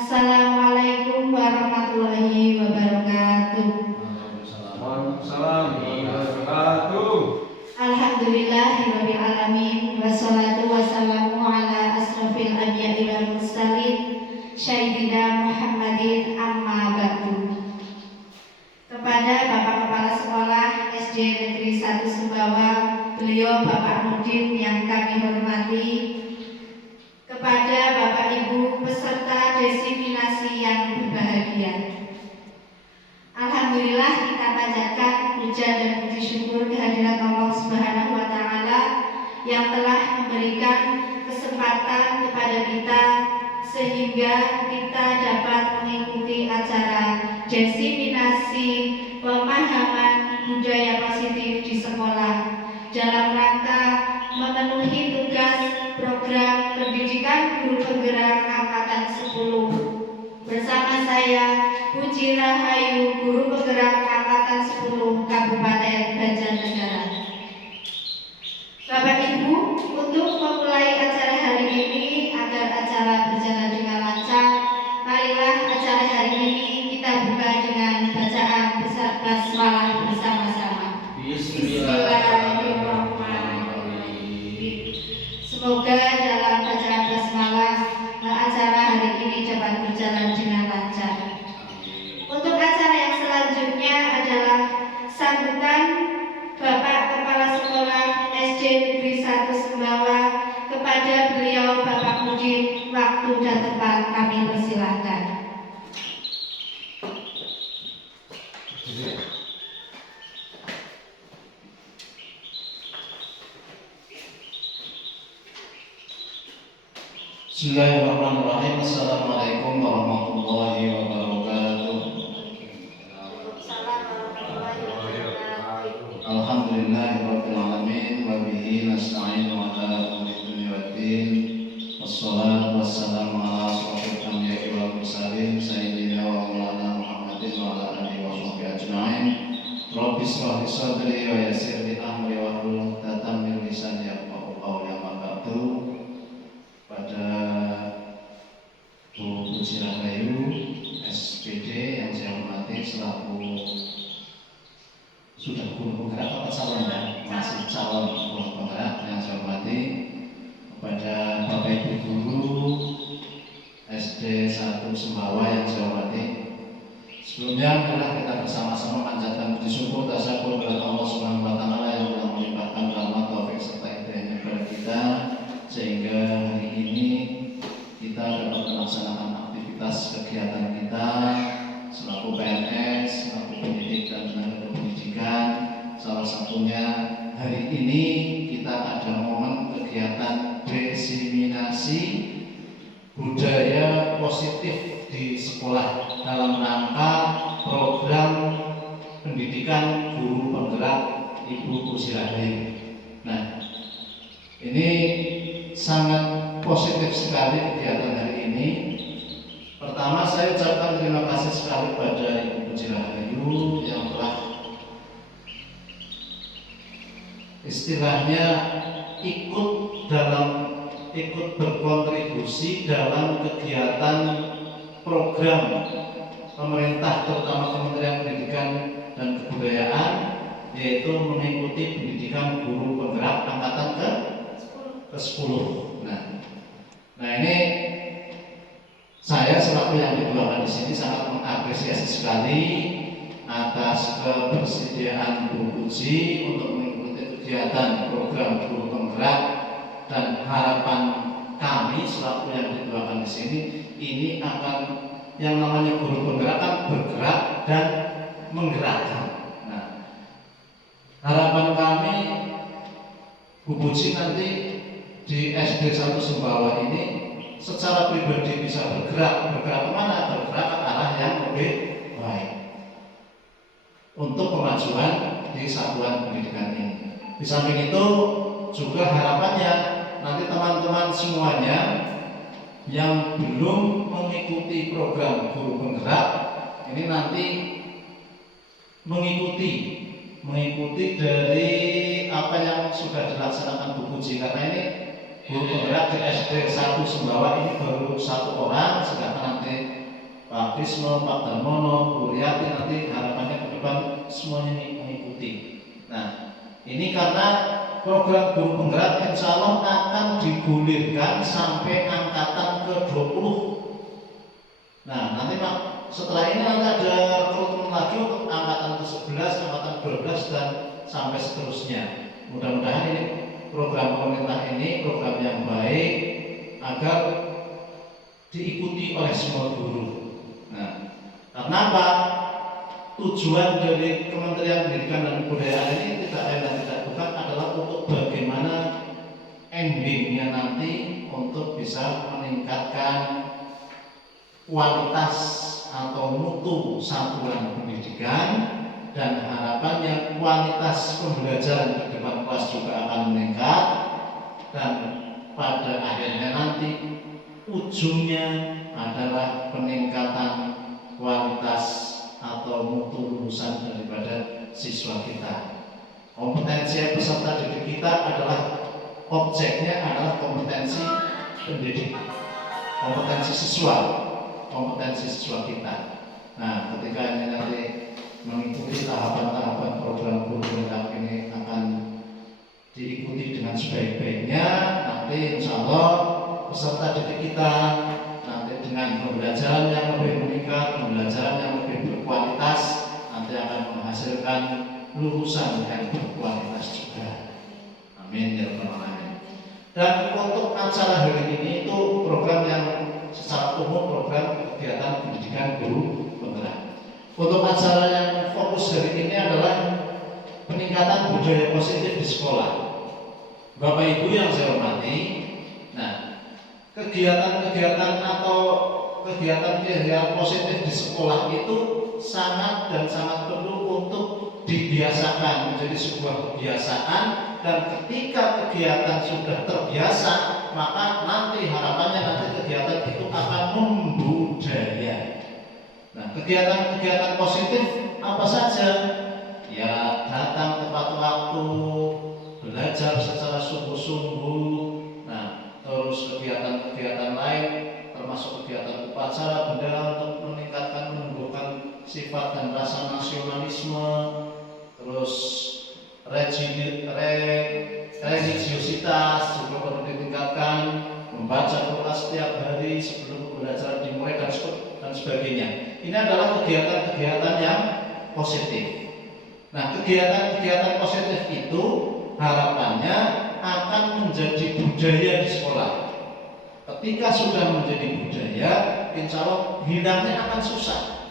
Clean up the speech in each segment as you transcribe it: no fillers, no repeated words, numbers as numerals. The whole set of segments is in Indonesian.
Assalamualaikum warahmatullahi wabarakatuh. Waalaikumsalam warahmatullahi wabarakatuh. Alhamdulillahirabbil alamin wassalatu wassalamu ala asrofil anbiya'i wal mursalin sayyidina Muhammadin amma ba'du. Kepada Bapak Kepala Sekolah SD Negeri 1 Sumbawa, beliau Bapak Nurdin yang kami hormati, kepada Bapak Ibu peserta desiminasi yang berbahagia. Alhamdulillah kita panjatkan puja dan puji syukur kehadirat Allah Subhanahu wa taala yang telah memberikan kesempatan kepada kita sehingga kita dapat mengikuti acara desiminasi pemahaman budaya positif di sekolah dalam rangka memenuhi tugas program pendidikan guru penggerak angkatan 10 bersama saya Puji Rahayu, guru penggerak angkatan 10 Kabupaten Banjarnegara. Bapak Ibu, untuk memulai acara hari ini agar acara berjalan dengan lancar, marilah acara hari ini kita buka dengan bacaan basmalah bersama-sama. Bismillahirrahmanirrahim. Semoga dalam bacaan basmalah acara hari ini dapat berjalan dengan lancar. Untuk acara yang selanjutnya adalah sambutan Bapak Kepala Sekolah SD Negeri 1 Sumbawa kepada beliau Bapak Nurdin. Waktu dan tempat kami persilahkan. Bismillahirrahmanirrahim. Assalamualaikum warahmatullahi wabarakatuh. Alhamdulillahirabbil alamin wa bihi nasta'inu ala umuri dunya waddin. Wassalatu wassalamu ala asyrofil anbiya'i wal mursalin sayyidina wa maulana Muhammadin wa ala alihi wa sahbihi ajma'in. Rabbi shrah li sadri wa yassir li amri wahlul 'uqdatam min lisani yafqahu qawli. Amma ba'du. Pada Bu Puji Rahayu SPD yang saya hormati selaku sudah guru penggerak atau calon ya? Masih calon guru penggerak yang saya hormati, kepada Bapak Ibu guru SD 1 Sumbawa yang saya hormati. Sebelumnya marilah kita bersama-sama panjatkan puji syukur tasakur kepada Allah Subhanahu wa taala yang telah melimpahkan rahmat taufik serta hidayahnya kepada kita sehingga hari ini kita dapat melaksanakan aktivitas kegiatan kita selaku PNS, selaku pendidik dan tenaga pendidikan. Salah satunya hari ini kita ada momen kegiatan desiminasi budaya positif di sekolah dalam rangka program pendidikan guru penggerak Ibu Puji Rahayu. Nah, ini sangat positif sekali kegiatan hari ini. Pertama, saya ucapkan terima kasih sekali pada Ibu Puji Rahayu yang telah istilahnya ikut berkontribusi dalam kegiatan program pemerintah terutama Kementerian Pendidikan dan Kebudayaan, yaitu mengikuti pendidikan guru penggerak angkatan ke-10. Nah ini saya selaku yang dituakan di sini sangat mengapresiasi sekali atas kebersediaan Bu Puji untuk mengikuti kegiatan program guru penggerak, dan harapan kami selaku yang dituakan di sini ini akan yang namanya guru penggerak kan bergerak dan menggerakkan. Nah, harapan kami Bu Puji nanti di SD 1 Sumbawa ini secara pribadi bisa bergerak kemana? Bergerak ke arah yang lebih baik untuk kemajuan di satuan pendidikan ini. Di samping itu juga harapannya nanti teman-teman semuanya yang belum mengikuti program guru penggerak ini nanti mengikuti dari apa yang sudah dilaksanakan Bu Puji, karena ini guru penggerak di SD 1 Sumbawa ini baru 1 orang, sedangkan nanti Pak Krisno, Pak Darmono, Bu Riyati, nanti harapannya ke depan semuanya mengikuti. Nah, ini karena program guru penggerak insya Allah akan digulirkan sampai angkatan ke-20. Nah, nanti Pak, setelah ini nanti ada rekrutmen lagi untuk angkatan ke-11, angkatan 12 dan sampai seterusnya. Mudah-mudahan ini program pemerintah ini program yang baik agar diikuti oleh semua guru. Nah, karena apa? Tujuan dari Kementerian Pendidikan dan Kebudayaan ini tidak lain dan tidak bukan adalah untuk bagaimana endingnya nanti untuk bisa meningkatkan kualitas atau mutu satuan pendidikan, dan harapannya kualitas pembelajaran di depan kelas juga akan meningkat, dan pada akhirnya nanti ujungnya adalah peningkatan kualitas atau mutu lulusan daripada siswa kita. Kompetensi peserta didik kita adalah objeknya adalah kompetensi pendidik, kompetensi siswa kita. Nah, ketika ini nanti mengikuti tahapan-tahapan program guru penggerak ini akan diikuti dengan sebaik-baiknya, nanti insya Allah peserta didik kita nanti dengan pembelajaran yang lebih meningkat, pembelajaran yang lebih berkualitas, nanti akan menghasilkan lulusan yang berkualitas juga. Amin ya rabbal alamin. Dan untuk acara hari ini itu program yang secara umum program kegiatan pendidikan guru penggerak. Untuk acara yang fokus hari ini adalah peningkatan budaya positif di sekolah. Bapak Ibu yang saya hormati, nah, kegiatan-kegiatan atau kegiatan positif di sekolah itu sangat dan sangat perlu untuk dibiasakan menjadi sebuah kebiasaan, dan ketika kegiatan sudah terbiasa, maka nanti harapannya nanti kegiatan itu akan membudaya. Nah, kegiatan-kegiatan positif apa saja? Ya, datang tepat waktu, belajar secara sungguh-sungguh. Nah, terus kegiatan-kegiatan lain termasuk kegiatan upacara bendera untuk meningkatkan, menumbuhkan sifat dan rasa nasionalisme, terus religiositas juga perlu ditingkatkan, membaca Quran setiap hari sebelum pembelajaran dimulai dan sebagainya. Ini adalah kegiatan-kegiatan yang positif. Nah, kegiatan-kegiatan positif itu harapannya akan menjadi budaya di sekolah. Ketika sudah menjadi budaya, insya Allah hilangnya akan susah.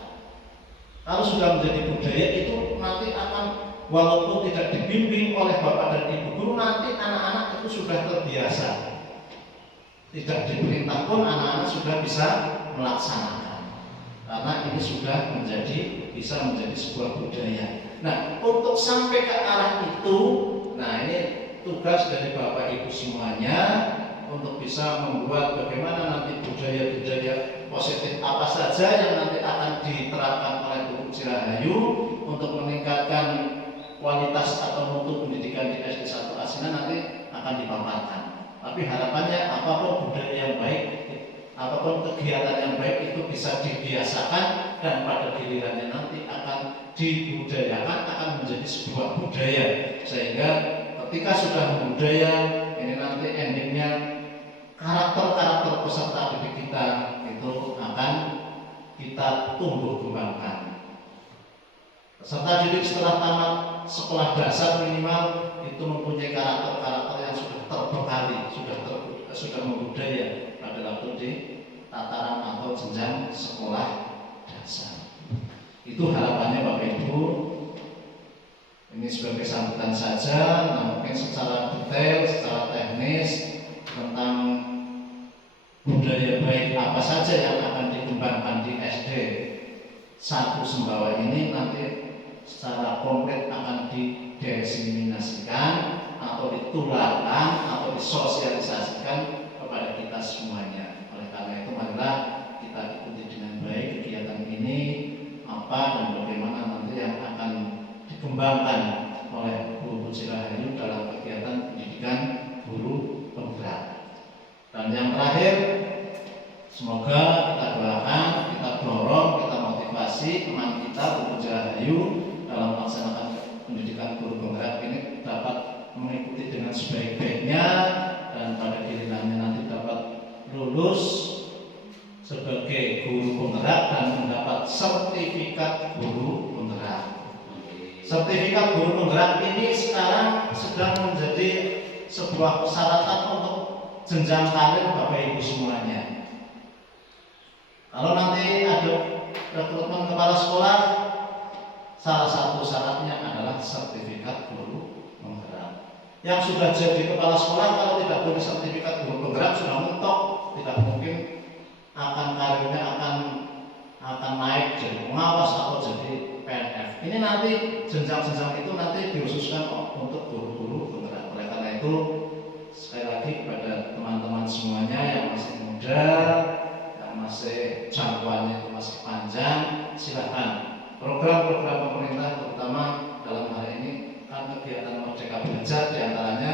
Kalau sudah menjadi budaya itu nanti akan, walaupun tidak dibimbing oleh bapak dan ibu guru, nanti anak-anak itu sudah terbiasa. Tidak diperintah pun anak-anak sudah bisa melaksanakan. Karena ini sudah bisa menjadi sebuah budaya. Nah, untuk sampai ke arah itu, nah ini tugas dari bapak ibu semuanya untuk bisa membuat bagaimana nanti budaya-budaya positif apa saja yang nanti akan diterapkan oleh Guru Cirahayu untuk meningkatkan kualitas atau mutu pendidikan di SD 1 Asinan nanti akan dipaparkan. Tapi harapannya apapun budaya yang baik, apapun kegiatan yang baik itu bisa dibiasakan, dan pada gilirannya nanti akan dibudayakan, akan menjadi sebuah budaya, sehingga ketika sudah budaya ini nanti endingnya karakter-karakter peserta didik kita itu akan kita tumbuh kembangkan. Peserta didik setelah tamat sekolah dasar minimal itu mempunyai karakter-karakter yang sudah terbekali, sudah membudaya pada waktu di tataran atau jenjang sekolah dasar. Itu harapannya Bapak Ibu. Ini sebagai sambutan saja, nah mungkin secara detail, secara teknis tentang budaya baik apa saja yang akan dikembangkan di SD 1 Sembawa ini nanti secara konkret akan didiseminasikan atau ditularkan atau disosialisasikan kepada kita semuanya. Oleh karena itu marilah kita ikuti dengan baik kegiatan ini apa dan bagaimana nanti yang akan dikembangkan oleh Bu Cirahayu dalam kegiatan pendidikan guru penggerak. Dan yang terakhir, semoga kita doakan, kita dorong motivasi teman kita Putu Jahayu dalam melaksanakan pendidikan guru penggerak ini dapat mengikuti dengan sebaik-baiknya dan pada gilirannya nanti dapat lulus sebagai guru penggerak dan mendapat sertifikat guru penggerak. Sertifikat guru penggerak ini sekarang sedang menjadi sebuah persyaratan untuk jenjang karir Bapak Ibu semuanya. Kalau nanti ada rekrutmen kepala sekolah, salah satu syaratnya adalah sertifikat guru penggerak. Yang sudah jadi kepala sekolah kalau tidak punya sertifikat guru penggerak sudah mentok, tidak mungkin akan karirnya akan naik jadi pengawas atau jadi PNF. Ini nanti jenjang-jenjang itu nanti dikhususkan untuk guru-guru penggerak. Oleh karena itu sekali lagi kepada teman-teman semuanya yang masih muda, masih jangkauannya itu masih panjang, silakan program-program pemerintah terutama dalam hal ini kan kegiatan Merdeka Belajar diantaranya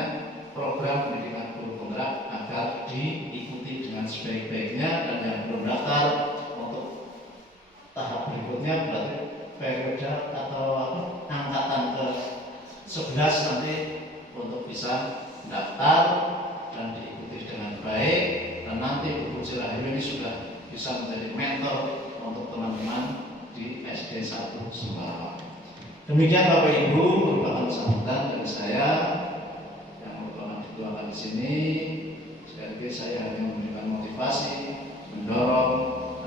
program pendidikan guru penggerak agar diikuti dengan sebaik-baiknya dan yang belum daftar untuk tahap berikutnya berarti periode atau angkatan ke-11 nanti untuk bisa daftar dan diikuti dengan baik dan nanti Putu Jahayu ini sudah bisa menjadi mentor untuk teman-teman di SD 1 Sumbawa. Demikian Bapak Ibu merupakan sambutan dari saya yang merupakan ketua di sini. Sekali lagi saya hanya memberikan motivasi, mendorong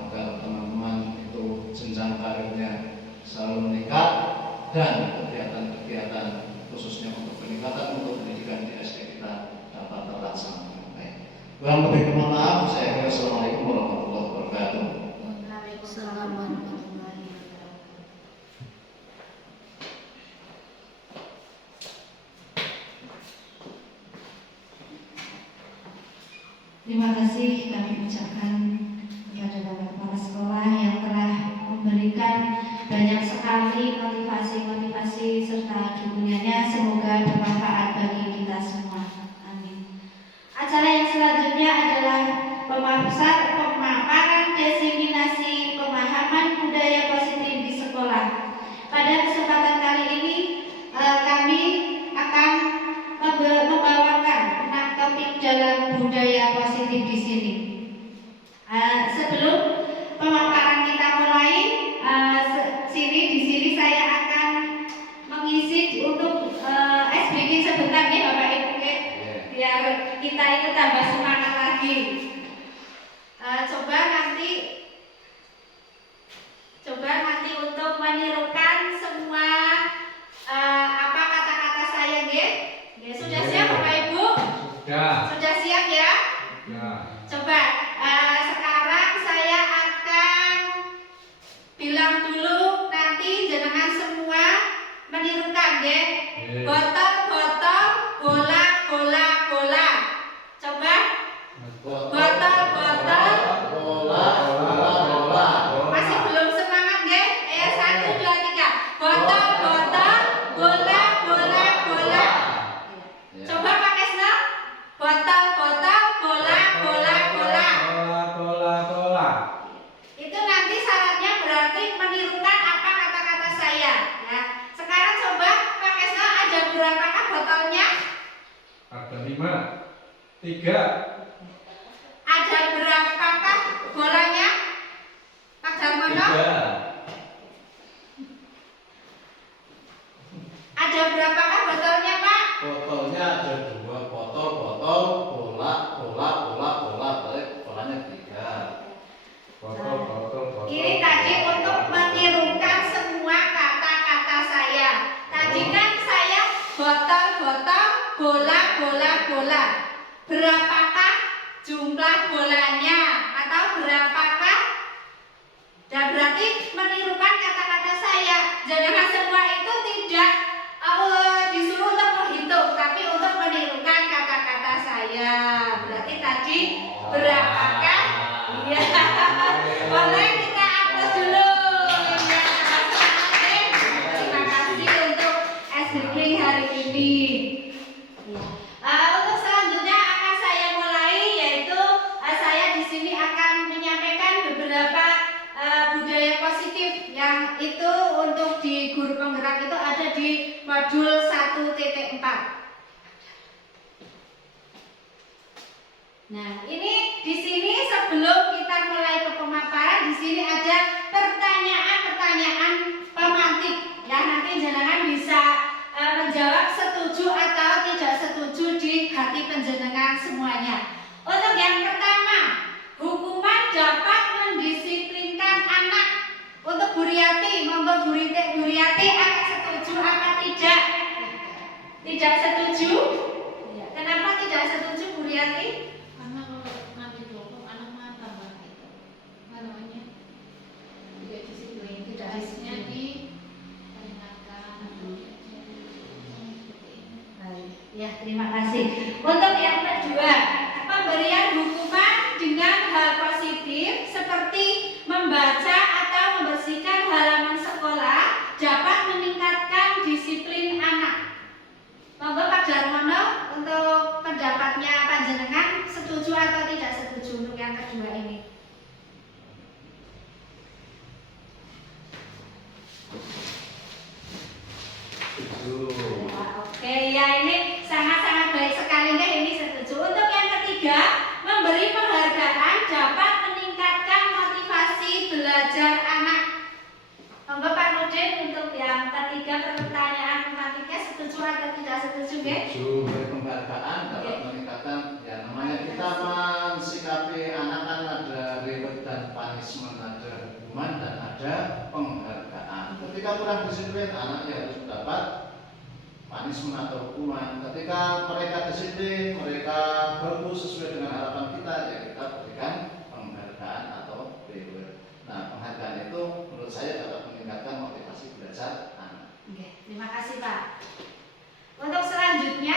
agar teman-teman itu jenjang karirnya selalu meningkat dan kegiatan-kegiatan khususnya untuk peningkatan untuk pendidikan di SD kita dapat terlaksana dengan baik. Kurang lebih mohon maaf. Saya kira Assalamualaikum warahmatullahi wabarakatuh. Waalaikumsalam warahmatullahi wabarakatuh. Terima kasih kami ucapkan kepada Bapak Kepala Sekolah yang telah memberikan banyak sekali motivasi-motivasi serta dukungannya. Semoga bermanfaat bagi kita semua. Amin. Acara yang selanjutnya adalah pemaparan diseminasi pemahaman budaya positif di sekolah. Pada kesempatan kali ini kami akan membawakan 6 topik dalam budaya positif di sini. Sebelum pemaparan kita mulai, di sini saya akan mengisi untuk SBG sebentar nih Bapak Ibu, biar kita itu tambah semangat lagi. Coba nanti untuk menirukan semua apa kata-kata saya, nggih? Sudah siap Bapak Ibu? Sudah siap ya? Coba sekarang saya akan bilang dulu, nanti jenengan semua menirukan, nggih? Botol, bola, bola. Coba. Botol, bola. Masih belum semangat, nggih? 1, 2, 3. Botol, bola. Coba Pak Kesno. Botol, bola. Itu nanti syaratnya berarti menirukan apa kata-kata saya. Ya. Sekarang coba Pak Kesno, ada berapakah botolnya? Ada 5, 3. Ada berapakah bolanya? Pak Darmono? 3. Ada berapakah botolnya, Pak? Botolnya ada 2 botol, bola, berarti bolanya 3. Botol. Ini tadi untuk menirukan semua kata-kata saya. Tadi kan saya botol, bola. Berapakah Yati, monggo Bu Yati akan setuju apa tidak? Tidak setuju? Ya. Kenapa tidak setuju Bu Yati? Karena kalau nanti dulu anak mah tambah gitu apa namanya tidak disiplin, tidak harusnya diperingatkan atau diajari seperti ini. Baik, ya terima kasih. Untuk yang kedua, pemberian hukuman dengan hal positif seperti membaca atau membersihkan halaman sekolah dapat meningkatkan disiplin anak. Monggo Pak Darmono untuk pendapatnya panjenengan setuju atau tidak setuju untuk yang kedua ini? Oke, ya ini sangat-sangat baik sekali deh, ini setuju. Untuk yang ketiga, memberi penghargaan dapat meningkatkan motivasi belajar anak. Monggo Pak Nudin untuk yang ketiga pertanyaan matematika setuju atau tidak setuju, nggih? Setuju. Penghargaan dapat meningkatkan, ya namanya kita mensikapi anak kan ada reward dan punishment, ada hukuman dan ada penghargaan. Ketika kurang disiplin, anaknya harus mendapat punishment atau hukuman. Ketika mereka disiplin, mereka bagus sesuai dengan harapan kita, ya kita berikan penghargaan atau reward. Nah, penghargaan itu menurut saya dapat meningkatkan motivasi belajar anak. Oke, terima kasih Pak. Untuk selanjutnya,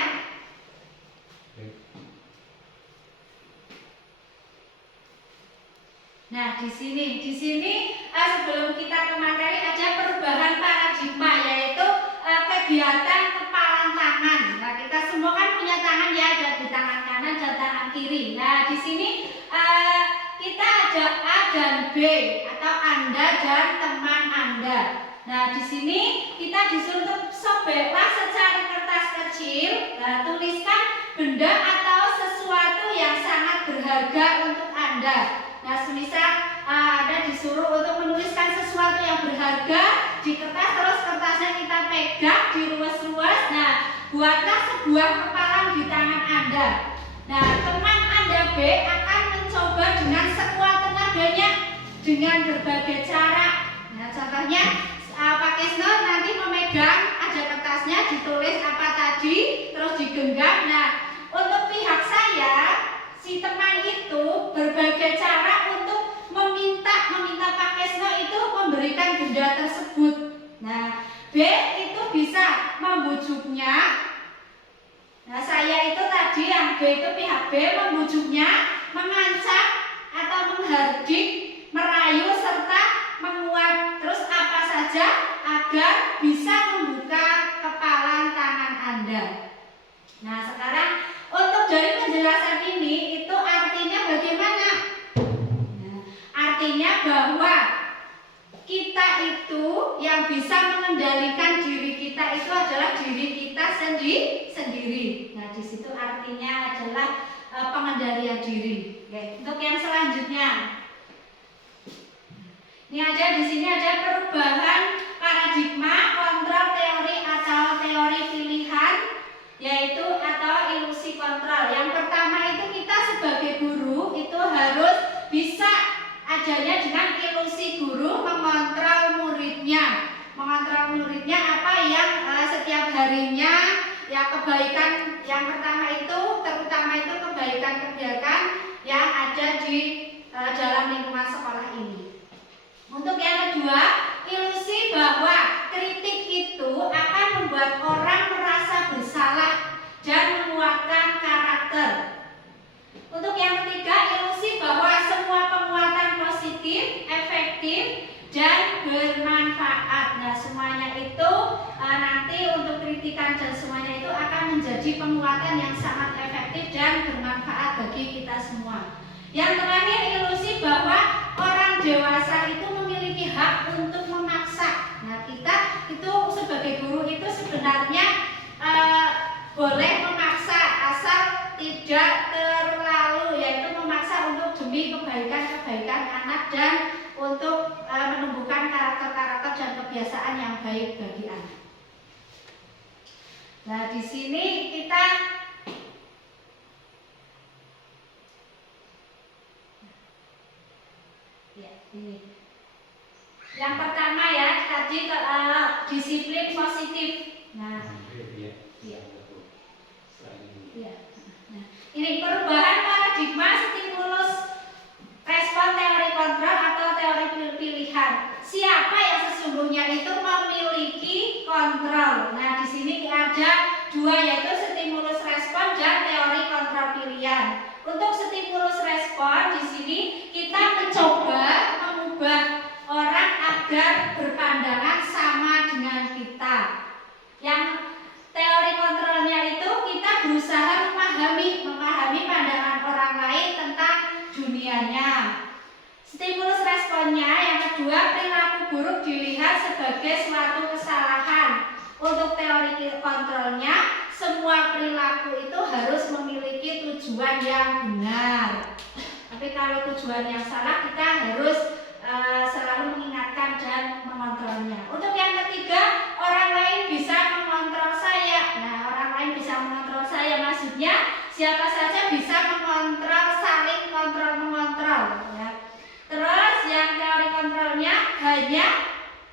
nah di sini sebelum kita ke materi ada perubahan paradigma, yaitu kegiatan kepalan tangan. Nah kita semua kan punya tangan ya, ada di tangan kanan dan tangan kiri. Nah di sini kita ada A dan B atau Anda dan teman Anda. Nah di sini kita disuruh untuk sobeklah secari kertas kecil, tuliskan benda atau sesuatu yang sangat berharga untuk Anda. Nah semisal Anda disuruh untuk menuliskan sesuatu yang berharga di kertas, terus kertasnya kita pegang diruas-ruas. Nah buatlah sebuah kepalan di tangan Anda. Nah teman Anda B akan mencoba dengan sekuat tenaganya dengan berbagai cara. Nah contohnya Pak Kesno nanti memegang, ada kertasnya ditulis apa tadi, terus digenggam. Nah untuk pihak saya, si teman itu berbagai cara untuk meminta Pak Kesno itu memberikan benda tersebut. Nah B itu bisa membujuknya. Nah saya itu tadi yang B itu pihak B membujuknya, mengancam atau menghardik, merayu serta menguat, terus apa saja agar bisa membuka kepalan tangan Anda. Nah sekarang untuk dari penjelasan ini itu artinya bagaimana? Nah, artinya bahwa kita itu yang bisa mengendalikan diri kita itu adalah diri kita sendiri. Nah di situ artinya adalah pengendalian diri. Oke, untuk yang selanjutnya. Ini ada di sini ada perubahan paradigma kontrol teori atau teori pilihan, yaitu atau ilusi kontrol. Yang pertama itu kita sebagai guru itu harus bisa adanya dengan ilusi guru mengontrol muridnya. Mengontrol muridnya apa yang setiap harinya ya kebaikan yang pertama itu terutama itu kebaikan-kebaikan yang ada di dalam lingkungan sekolah ini. Untuk yang kedua, ilusi bahwa kritik itu akan membuat orang merasa bersalah dan menguatkan karakter. Untuk yang ketiga, ilusi bahwa semua penguatan positif, efektif, dan bermanfaat. Nah, semuanya itu nanti untuk kritikan dan semuanya itu akan menjadi penguatan yang sangat efektif dan bermanfaat bagi kita semua. Yang terakhir, ilusi bahwa orang dewasa itu memiliki hak untuk memaksa. Nah, kita itu sebagai guru itu sebenarnya boleh memaksa asal tidak terlalu, yaitu memaksa untuk demi kebaikan anak dan untuk menumbuhkan karakter-karakter dan kebiasaan yang baik bagi anak. Nah, di sini kita ya ini. Yang pertama ya tadi disiplin positif. Nah, iya. Iya. Nah, ini perubahan paradigma stimulus respon teori kontrol atau teori pilihan. Siapa yang sesungguhnya itu memiliki kontrol? Nah, di sini ada dua, yaitu stimulus respon dan teori kontrol pilihan. Untuk stimulus respon di sini kita mencoba mengubah orang agar berpandangan sama dengan kita. Yang teori kontrolnya itu kita berusaha memahami pandangan orang lain tentang dunianya. Stimulus responnya yang kedua, perilaku buruk dilihat sebagai suatu kesalahan. Untuk teori kontrolnya, semua perilaku itu harus memiliki tujuan yang benar. Tapi kalau tujuan yang salah, kita harus selalu mengingatkan dan mengontrolnya. Untuk yang ketiga, orang lain bisa mengontrol saya. Nah, orang lain bisa mengontrol saya, maksudnya siapa saja bisa mengontrol, saling kontrol-mengontrol ya. Terus yang teori kontrolnya, hanya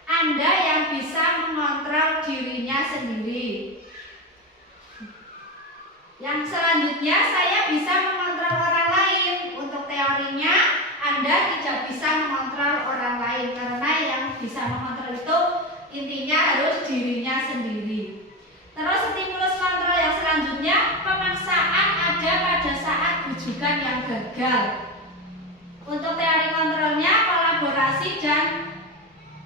Anda yang bisa mengontrol dirinya sendiri. Yang selanjutnya, saya bisa mengontrol orang lain. Untuk teorinya, Anda tidak bisa mengontrol orang lain, karena yang bisa mengontrol itu intinya harus dirinya sendiri. Terus stimulus kontrol yang selanjutnya, pemaksaan ada pada saat bujukan yang gagal. Untuk teori kontrolnya, kolaborasi dan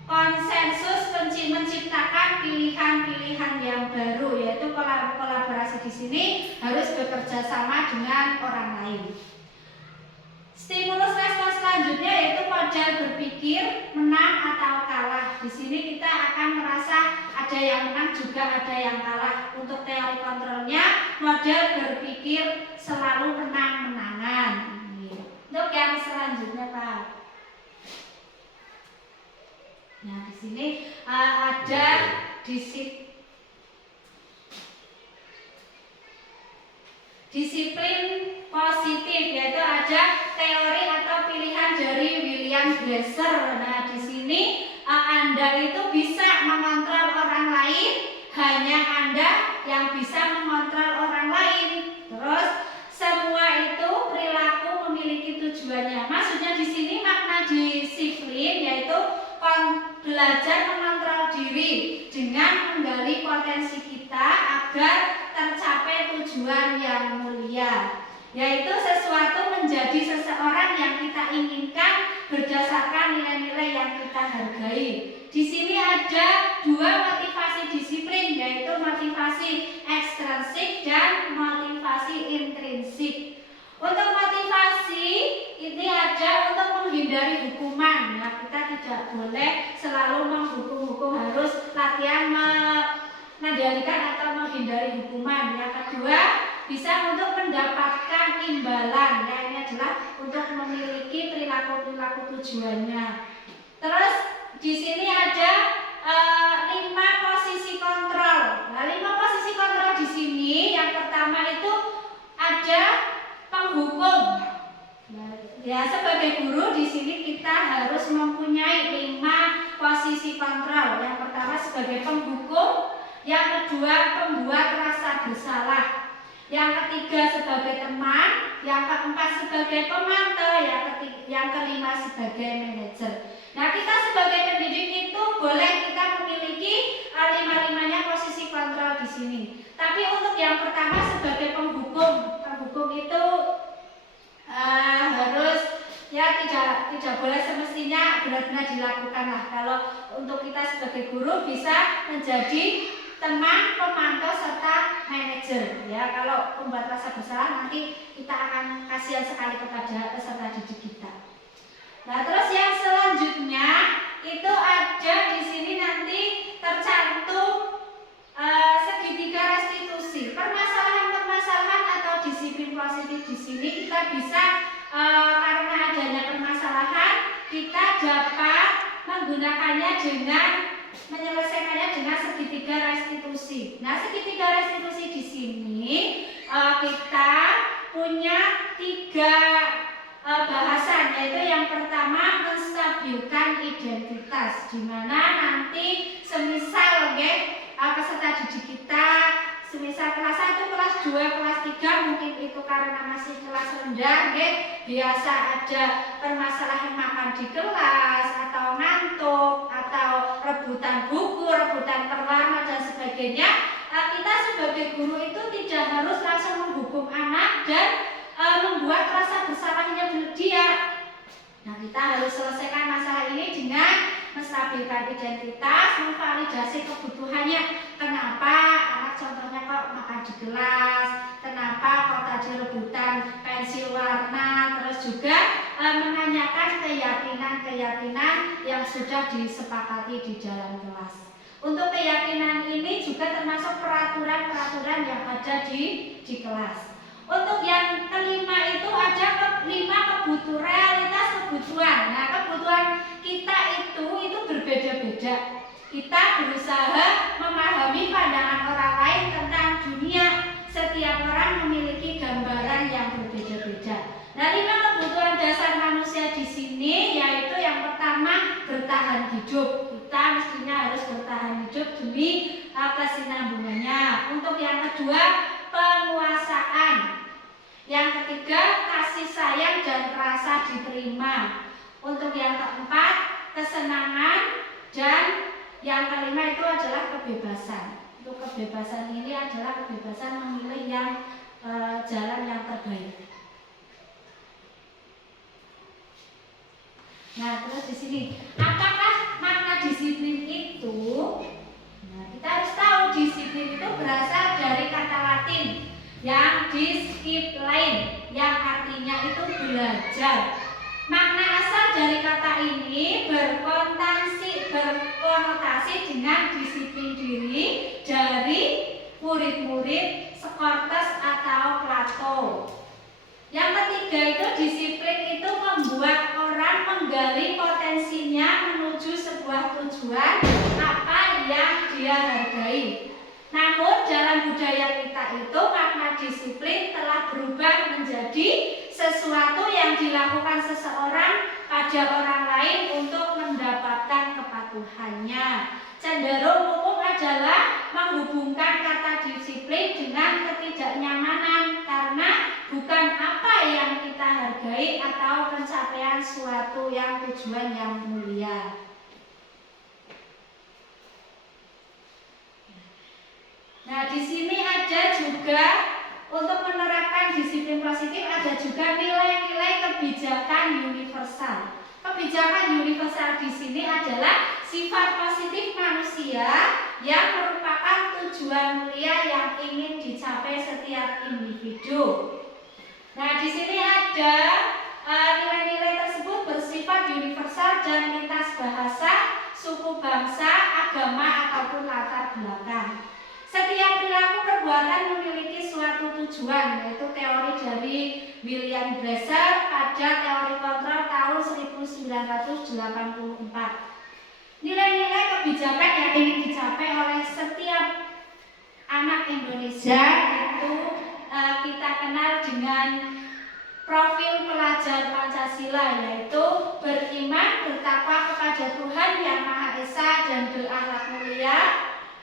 konsensus menciptakan pilihan-pilihan yang baru, yaitu kolaborasi di sini harus bekerja sama dengan orang lain. Stimulus respon selanjutnya yaitu model berpikir menang atau kalah. Di sini kita akan merasa ada yang menang juga ada yang kalah. Untuk teori kontrolnya, model berpikir selalu menang-menangan. Untuk yang selanjutnya, Pak. Nah, di sini ada disiplin positif, yaitu ada teori atau pilihan dari William Glasser. Nah, di sini Anda itu bisa mengontrol orang lain, hanya Anda yang bisa mengontrol orang lain. Terus semua itu perilaku memiliki tujuannya. Maksudnya di sini makna disiplin yaitu belajar mengontrol diri dengan menggali potensi kita agar tercapai tujuan yang mulia, yaitu sesuatu menjadi seseorang yang kita inginkan berdasarkan nilai-nilai yang kita hargai. Di sini ada dua motivasi disiplin, yaitu motivasi ekstrinsik dan motivasi intrinsik. Untuk motivasi ini ada untuk menghindari hukuman. Nah, kita tidak boleh selalu menghukum-hukum, harus latihan mengendalikan atau menghindari hukuman. Yang kedua, bisa untuk mendapatkan imbalan. Ya, ini adalah untuk memiliki perilaku-perilaku tujuannya. Terus di sini ada 5 posisi kontrol. Nah, 5 posisi kontrol di sini yang pertama itu ada penghukum. Ya, sebagai guru di sini kita harus mempunyai 5 posisi kontrol. Yang pertama sebagai penghukum, yang kedua pembuat rasa bersalah, yang ketiga sebagai teman, yang keempat sebagai pemantau, yang kelima sebagai manajer. Nah, kita sebagai pendidik itu boleh kita memiliki 5-5-nya posisi kontrol di sini. Tapi untuk yang pertama sebagai penghukum itu harus ya tidak boleh semestinya benar-benar dilakukan lah. Kalau untuk kita sebagai guru bisa menjadi teman, pemantau serta manajer. Ya, kalau membuat rasa bersalah nanti kita akan kasihan sekali kepada peserta didik kita. Nah, terus yang selanjutnya itu ada di sini nanti tercantum segitiga restitusi. Permasalahan-permasalahan atau disiplin positif di sini kita bisa karena adanya permasalahan kita dapat menggunakannya dengan menyelesaikannya dengan segitiga restitusi. Nah, segitiga restitusi di sini kita punya 3 bahasan, yaitu yang pertama menstabilkan identitas. kelas, di mana nanti semisal peserta didik kita semisal kelas 1, kelas 2, kelas 3 mungkin itu karena masih kelas rendah biasa ada permasalahan makan di kelas atau ngantuk atau rebutan buku, rebutan perwarna dan sebagainya. Kita sebagai guru itu tidak harus langsung menghukum anak dan membuat rasa bersalahnya dia. Nah, kita harus selesaikan masalah ini dengan menstabilkan identitas, memvalidasi kebutuhannya. Kenapa anak contohnya kok makan di kelas, kenapa kok tadi rebutan pensil warna, terus juga menanyakan keyakinan-keyakinan yang sudah disepakati di dalam kelas. Untuk keyakinan ini juga termasuk peraturan-peraturan yang ada di kelas. Untuk yang kelima itu ada 5 kebutuhan, realitas kebutuhan. Nah, kebutuhan kita itu berbeda-beda. Kita berusaha memahami pandangan orang lain tentang dunia. Setiap orang memiliki gambaran yang berbeda-beda. Nah, 5 kebutuhan dasar manusia di sini yaitu yang pertama bertahan hidup. Kita mestinya harus bertahan hidup demi kesinambungannya. Untuk yang kedua penguasaan. Yang ketiga kasih sayang dan rasa diterima. Untuk yang keempat kesenangan dan yang kelima itu adalah kebebasan. Untuk kebebasan ini adalah kebebasan memilih yang jalan yang terbaik. Nah, terus di sini apakah makna disiplin itu? Nah, kita harus tahu disiplin itu berasal dari kata Latin yang discipline, yang artinya itu belajar. Makna asal dari kata ini berkonotasi dengan disiplin diri dari murid-murid Sokrates atau Plato. Yang ketiga itu disiplin itu membuat orang menggali potensinya menuju sebuah tujuan apa yang dia hargai. Namun dalam budaya kita itu makna disiplin telah berubah menjadi sesuatu yang dilakukan seseorang pada orang lain untuk mendapatkan kepatuhannya. Cenderung umum adalah menghubungkan kata disiplin dengan ketidaknyamanan karena bukan apa yang kita hargai atau pencapaian suatu yang tujuan yang mulia. Nah, di sini ada juga untuk menerapkan disiplin positif ada juga nilai-nilai kebijakan universal. Kebijakan universal di sini adalah sifat positif manusia yang merupakan tujuan mulia yang ingin dicapai setiap individu. Nah, di sini ada nilai-nilai tersebut bersifat universal dan lintas bahasa, suku bangsa, agama ataupun latar belakang. Setiap perilaku perbuatan memiliki suatu tujuan, yaitu teori dari William Glasser pada teori kontrol tahun 1984. Nilai-nilai kebijakan yang ingin dicapai oleh setiap anak Indonesia itu kita kenal dengan profil pelajar Pancasila, yaitu beriman, bertakwa kepada Tuhan Yang Maha Esa dan berakhlak mulia,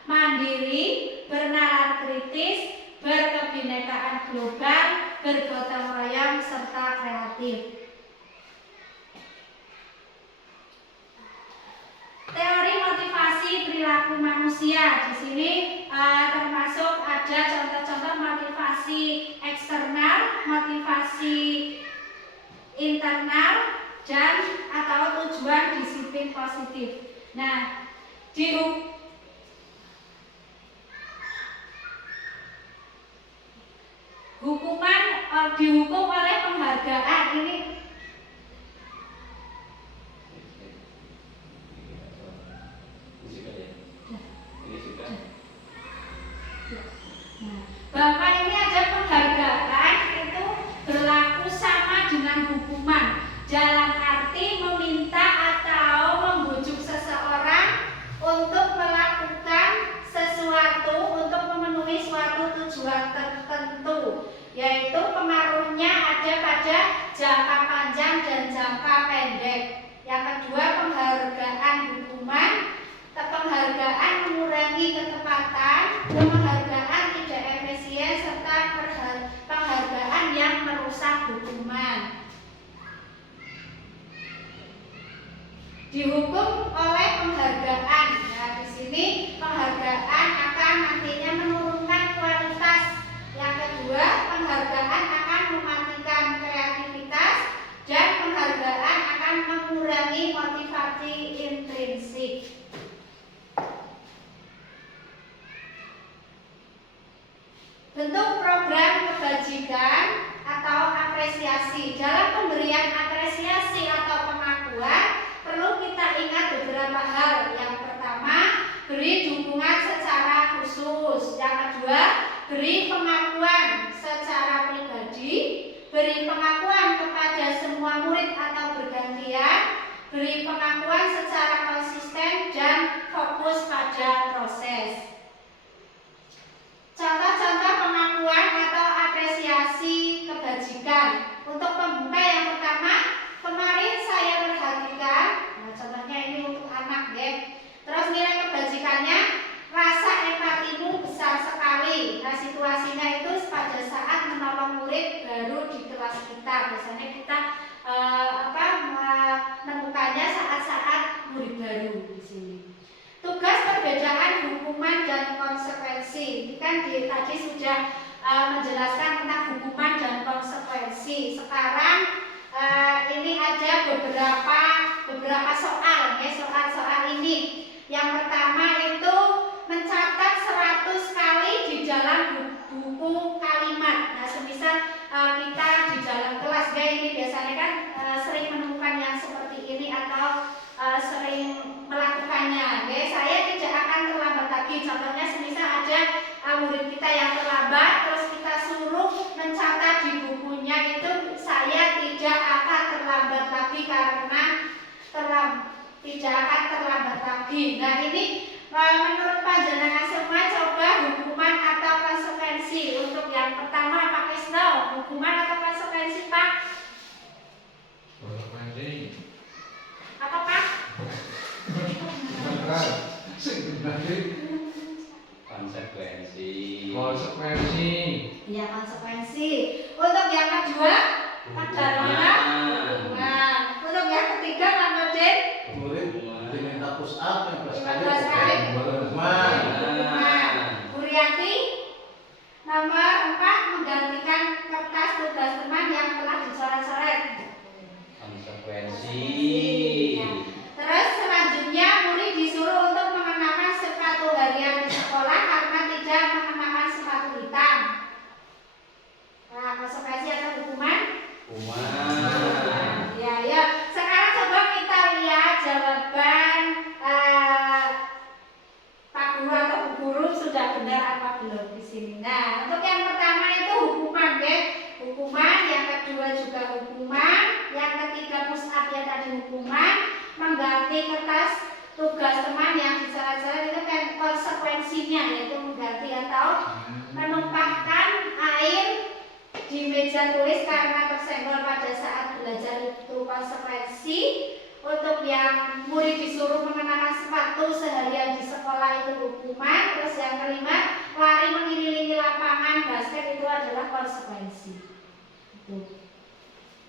mandiri, bernalar kritis, berkebinekaan global, bergotong royong, serta kreatif. Teori motivasi perilaku manusia di sini termasuk ada contoh-contoh motivasi eksternal, motivasi internal, dan atau tujuan disiplin positif. Nah, dihukum oleh penghargaan ini. Nah, bahwa ini ada penghargaan itu berlaku sama dengan hukuman dalam arti meminta atau membujuk seseorang untuk melakukan sesuatu untuk memenuhi suatu tujuan tertentu, yaitu pengaruhnya ada pada jangka panjang dan jangka pendek. Yang kedua, penghargaan hukum dihukum oleh penghargaan. Nah, di sini penghargaan akan nantinya menurunkan kualitas. Yang kedua, penghargaan akan mematikan kreativitas dan penghargaan akan mengurangi motivasi intrinsik. Bentuk program kebajikan atau apresiasi. Dalam pemberian apresiasi atau pengakuan perlu kita ingat beberapa hal. Yang pertama, beri dukungan secara khusus. Yang kedua, beri pengakuan secara pribadi. Beri pengakuan kepada semua murid atau bergantian. Beri pengakuan secara konsisten dan fokus pada proses. Contoh-contoh pengakuan atau apresiasi kebajikan. Untuk pembuka yang pertama, kemarin saya perhatikan. Nah, contohnya ini untuk anak, ya. Terus nilai kebajikannya, rasa empatimu besar sekali. Nah, situasinya itu pada saat menolong murid baru di kelas kita. Biasanya kita menemukannya saat-saat murid baru di sini. Tugas perbedaan hukuman dan konsekuensi. Ini kan tadi sudah menjelaskan tentang hukuman dan konsekuensi. Sekarang ini ada beberapa soal, ya, soal-soal ini. Yang pertama itu mencatat 100 kali di dalam buku kalimat. Nah, semisal kita di dalam kelas, ya, ini biasanya kan sering menemukan yang seperti ini atau sering melakukannya. Oke, saya tidak akan terlambat lagi. Contohnya semisal ada murid kita yang terlambat, terus kita suruh mencatat di bukunya itu, saya tidak akan terlambat lagi karena tidak akan terlambat lagi. Nah, ini menurut panjenengan semua, coba hukuman atau konsekuensi. Untuk yang pertama, Pak Krisno, hukuman atau konsekuensi, Pak? Konsekuensi. Apa, Pak? Konsekuensi. Ya, konsekuensi. Untuk yang kedua, Pak Darwana. Nah, untuk yang ketiga, Pak Nurdin. Murid diminta push up 15 kali. 15 kali. Hukuman. Hukuman. Buryati. Nomor 4, menggantikan kertas tugas teman yang telah dicoret-coret. Konsekuensi. Ya. Terus selanjutnya murid disuruh untuk mengenakan sepatu harian di sekolah karena tidak mengenakan sepatu hitam. Nah, konsekuensi atau hukuman? Hukuman. Ya, ya. Sekarang coba kita lihat jawaban Pak Guru atau Bu Guru sudah benar apa belum di sini. Nah, untuk yang pertama itu hukuman, ya. Hukuman, yang kedua juga hukuman, yang ketiga push up yang tadi hukuman, mengganti kertas tugas teman yang dicoret-coret itu kan konsekuensinya, yaitu mengganti atau menumpahkan air di meja tulis karena tersenggol pada saat belajar, itu konsekuensi. Untuk yang murid disuruh mengenakan sepatu seharian di sekolah itu hukuman. Terus yang kelima, lari mengelilingi lapangan basket itu adalah konsekuensi.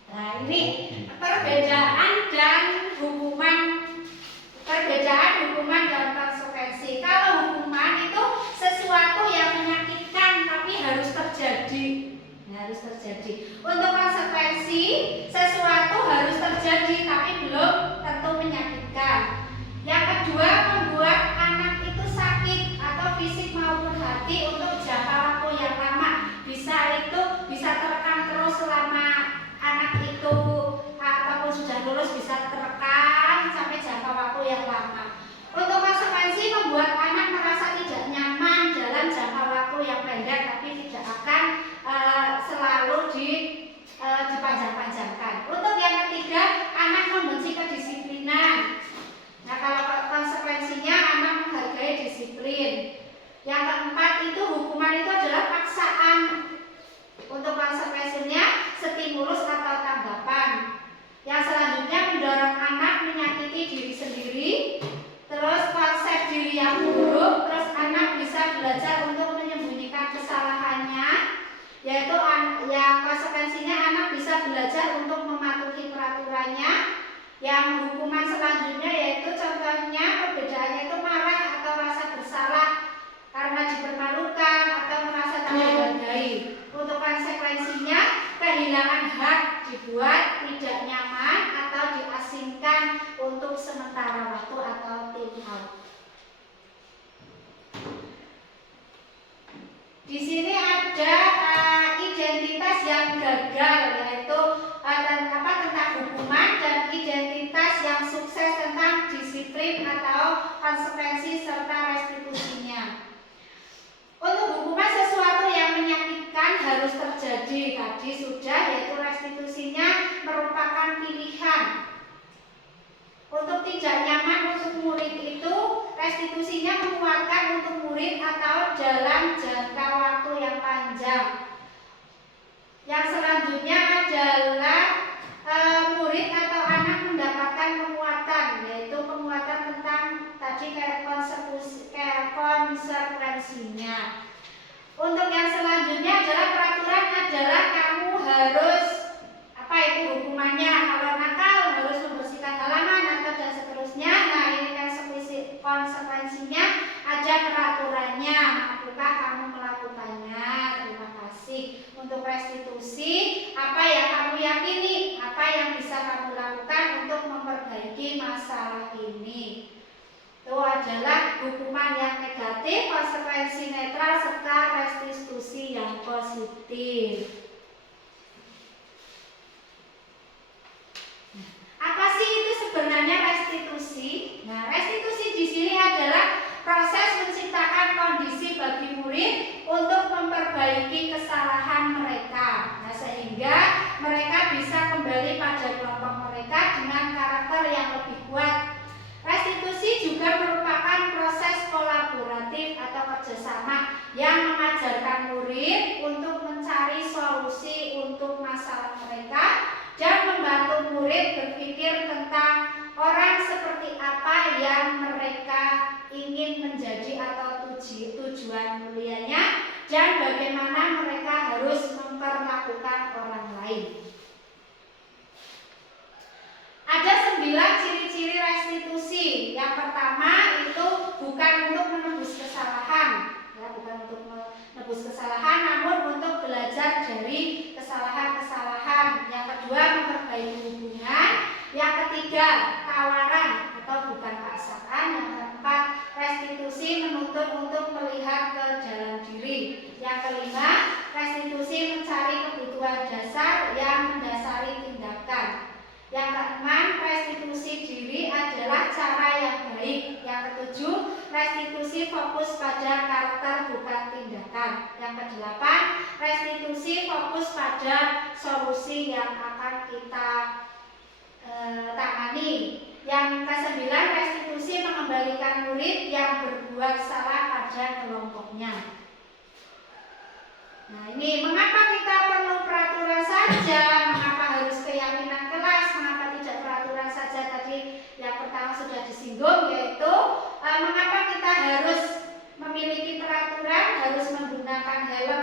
Nah, ini perbedaan hukuman dan konsekuensi. Kalau hukuman itu sesuatu yang menyakitkan tapi harus terjadi. Harus terjadi. Untuk konsekuensi, sesuatu harus terjadi tapi belum tentu menyakitkan. Yang kedua, membuat anak itu sakit atau fisik maupun hati untuk jangka waktu yang lama. Bisa terekam terus selama anak itu ataupun sudah lulus, bisa terekam sampai jangka waktu yang lama. Untuk konsekuensi, membuat anak merasa tidak nyaman dalam jangka waktu yang pendek tapi tidak akan selalu dipanjang-panjangkan. Untuk yang ketiga, anak membenci kedisiplinan. Nah, kalau konsekuensinya anak menghargai disiplin. Yang keempat itu hukuman itu adalah paksaan. Untuk konsekuensinya stimulus atau tanggapan. Yang selanjutnya mendorong anak menyakiti diri sendiri. Terus konsep diri yang buruk. Terus anak bisa belajar untuk menyembunyikan kesalahannya, yaitu yang konsekuensinya anak bisa belajar untuk mematuhi peraturannya. Yang hukuman selanjutnya Di sini ada identitas yang gagal, yaitu tentang hukuman, dan identitas yang sukses tentang disiplin atau konsekuensi serta restitusinya. Untuk hukuman, sesuatu yang menyakitkan harus terjadi, tadi sudah, yaitu restitusinya merupakan pilihan. Untuk tidak nyaman untuk murid itu, restitusinya menguatkan untuk murid atau dalam jangka waktu yang panjang. Yang selanjutnya adalah murid atau anak mendapatkan penguatan, yaitu penguatan tentang tadi konsekuensinya. Untuk yang selanjutnya adalah peraturan adalah kamu harus hukumannya, kalau nakal harus membersihkan halaman atau dan seterusnya. Nah, ini konsekuensinya ada peraturannya, mampukah kamu melakukannya? Terima kasih. Untuk restitusi, apa yang kamu yakini, apa yang bisa kamu lakukan untuk memperbaiki masalah ini. Itu adalah hukuman yang negatif, konsekuensi netral, serta restitusi yang positif. Apa sih itu sebenarnya restitusi? Nah, restitusi di sini adalah proses menciptakan kondisi bagi murid untuk memperbaiki kesalahan mereka. Nah, sehingga mereka bisa kembali pada kelompok mereka dengan karakter yang lebih kuat. Restitusi juga merupakan proses kolaboratif atau kerjasama yang mengajarkan murid untuk mencari solusi untuk masalah mereka dan membantu murid berpikir tentang orang seperti apa yang mereka ingin menjadi atau tujuan mulianya, dan bagaimana mereka harus memperlakukan orang lain. Ada 9 ciri-ciri restitusi. Yang pertama itu bukan untuk menebus kesalahan, bukan untuk menebus kesalahan, namun untuk belajar dari kesalahan-kesalahan. Yang kedua, memperbaiki hubungan. Yang ketiga, tawaran atau bukan paksaan. Yang keempat, restitusi menuntut untuk melihat ke dalam diri. Yang kelima, restitusi mencari kebutuhan dasar yang mendasari tindakan. Yang keenam, restitusi diri adalah cara yang baik. Yang ketujuh, restitusi fokus pada karakter bukan tindakan. Yang kedelapan, restitusi fokus pada solusi yang akan kita tangani. Yang kesembilan, restitusi mengembalikan murid yang berbuat salah pada kelompoknya. Nah, ini mengapa kita perlu peraturan saja, mengapa harus keyakinan kelas, mengapa tidak peraturan saja. Tadi yang pertama sudah disinggung, yaitu mengapa kita harus memiliki peraturan, harus menggunakan helm